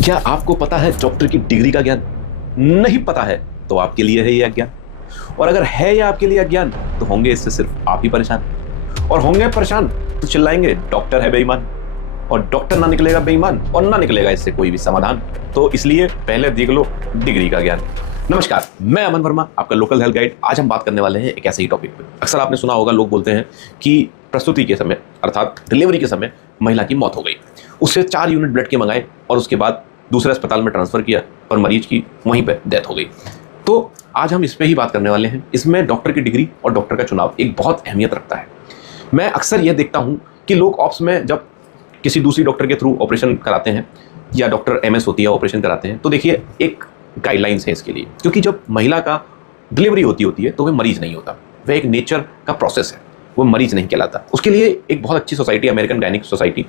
क्या आपको पता है डॉक्टर की डिग्री का ज्ञान? नहीं पता है तो आपके लिए है ये अज्ञान। और अगर है ये आपके लिए अज्ञान तो होंगे इससे सिर्फ आप ही परेशान। और होंगे परेशान तो चिल्लाएंगे डॉक्टर है बेईमान। और डॉक्टर ना निकलेगा बेईमान और ना निकलेगा इससे कोई भी समाधान। तो इसलिए पहले देख लो डिग्री का ज्ञान। नमस्कार, मैं अमन वर्मा, आपका लोकल हेल्थ गाइड। आज हम बात करने वाले हैं एक ऐसे ही टॉपिक पे। अक्सर आपने सुना होगा, लोग बोलते हैं कि प्रसूति के समय अर्थात डिलीवरी के समय महिला की मौत हो गई, उससे 4 यूनिट ब्लड के मंगाए और उसके बाद दूसरे अस्पताल में ट्रांसफ़र किया और मरीज की वहीं पर डेथ हो गई। तो आज हम इस पर ही बात करने वाले हैं। इसमें डॉक्टर की डिग्री और डॉक्टर का चुनाव एक बहुत अहमियत रखता है। मैं अक्सर यह देखता हूँ कि लोग ऑप्स में जब किसी दूसरी डॉक्टर के थ्रू ऑपरेशन कराते हैं या डॉक्टर एमएस होती है ऑपरेशन कराते हैं, तो देखिए एक गाइडलाइंस है इसके लिए। क्योंकि जब महिला का डिलीवरी होती है तो वह मरीज नहीं होता, वह एक नेचर का प्रोसेस है, वो मरीज नहीं कहलाता। उसके लिए एक बहुत अच्छी society, American gynaec society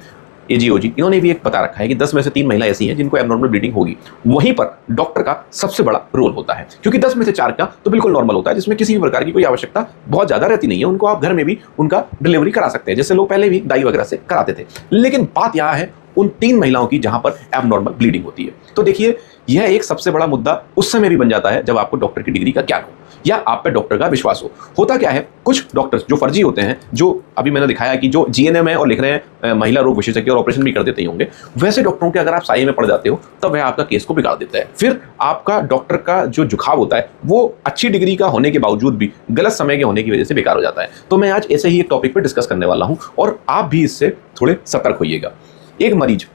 AGOG, इन्होंने भी एक बता रखा है कि 10 में से 3 महिला ऐसी हैं जिनको एबनॉर्मल ब्लीडिंग होगी। वहीं पर डॉक्टर का सबसे बड़ा रोल होता है, क्योंकि 10 में से 4 का तो बिल्कुल नॉर्मल होता है, जिसमें किसी भी प्रकार की कोई आवश्यकता बहुत ज़्यादा रहती नहीं है। उनको आप घर में भी उनका डिलीवरी करा सकते हैं, जैसे लोग पहले भी दाई वगैरह से कराते थे। लेकिन बात यहाँ है उन 3 महिलाओं की जहां पर एबनॉर्मल ब्लीडिंग होती है। तो देखिए, यह एक सबसे बड़ा मुद्दा उस समय भी बन जाता है जब आपको डॉक्टर की डिग्री का ज्ञान हो या आप पे डॉक्टर का विश्वास हो। होता क्या है, कुछ डॉक्टर्स जो फर्जी होते हैं, जो अभी मैंने दिखाया कि जो GNM है और लिख रहे हैं महिला रोग विशेषज्ञ और ऑपरेशन भी कर देते ही होंगे, वैसे डॉक्टरों के अगर आप साये में पड़ जाते हो तब वह आपका केस को बिगाड़ देता है। फिर आपका डॉक्टर का जो झुकाव होता है वो अच्छी डिग्री का होने के बावजूद भी गलत समय के होने की वजह से बेकार हो जाता है। तो मैं आज ऐसे ही एक टॉपिक पर डिस्कस करने वाला हूँ और आप भी इससे थोड़े सतर्क होइएगा। एक मरीज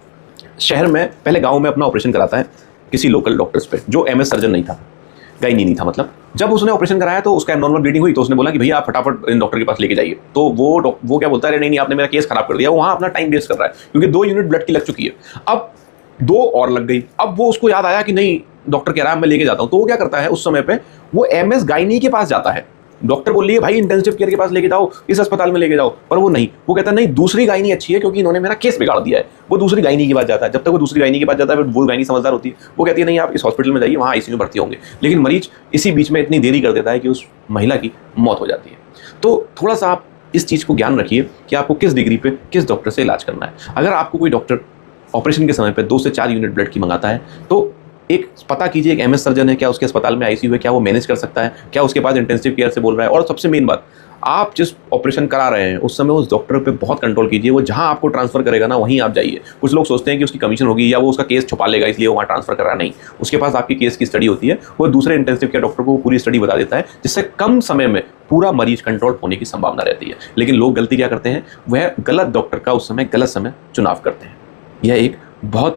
शहर में, पहले गांव में अपना ऑपरेशन कराता है किसी लोकल डॉक्टर्स पे, जो MS सर्जन नहीं था, गायनी नहीं था मतलब। जब उसने ऑपरेशन कराया तो उसका एबनॉर्मल ब्लीडिंग हुई तो उसने बोला कि भैया आप फटाफट इन डॉक्टर के पास लेके जाइए। तो वो क्या बोलता है, नहीं आपने मेरा केस खराब कर दिया। वो वहाँ अपना टाइम वेस्ट कर रहा है क्योंकि 2 यूनिट ब्लड की लग चुकी है, अब 2 और लग गई। अब वो उसको याद आया कि नहीं, डॉक्टर कह रहा है मैं लेके जाता हूँ। तो वो क्या करता है, उस समय पे वो MS गायनी के पास जाता है। डॉक्टर बोल रही है भाई इंटेंसिव केयर के पास लेके जाओ, इस अस्पताल में लेके जाओ, पर वो नहीं, वो कहता है नहीं दूसरी गायनी अच्छी है क्योंकि इन्होंने मेरा केस बिगाड़ दिया है। वो दूसरी गायनी के पास जाता है। जब तक वो दूसरी गायनी के पास जाता है वो गायनी समझदार होती है, वो कहती है नहीं आप इस हॉस्पिटल में जाइए, वहाँ ICU में भर्ती होंगे। लेकिन मरीज इसी बीच में इतनी देरी कर देता है कि उस महिला की मौत हो जाती है। तो थोड़ा सा आप इस चीज़ को ज्ञान रखिए कि आपको किस डिग्री पे किस डॉक्टर से इलाज करना है। अगर आपको कोई डॉक्टर ऑपरेशन के समय पे 2 से 4 यूनिट ब्लड की मंगाता है तो एक पता कीजिए, एक MS सर्जन है, क्या उसके अस्पताल में ICU है, क्या वो मैनेज कर सकता है, क्या उसके पास इंटेंसिव केयर से बोल रहा है। और सबसे मेन बात, आप जिस ऑपरेशन करा रहे हैं उस समय उस डॉक्टर पे बहुत कंट्रोल कीजिए। वो जहां आपको ट्रांसफर करेगा ना वहीं आप जाइए। कुछ लोग सोचते हैं कि उसकी कमीशन होगी या वो उसका केस छुपा लेगा इसलिए वो वहाँ ट्रांसफर कर रहा है, नहीं, उसके पास आपकी केस की स्टडी होती है। वो दूसरे इंटेंसिव केयर डॉक्टर को पूरी स्टडी बता देता है, जिससे कम समय में पूरा मरीज कंट्रोल होने की संभावना रहती है। लेकिन लोग गलती क्या करते हैं, वह गलत डॉक्टर का उस समय गलत समय चुनाव करते हैं। यह एक बहुत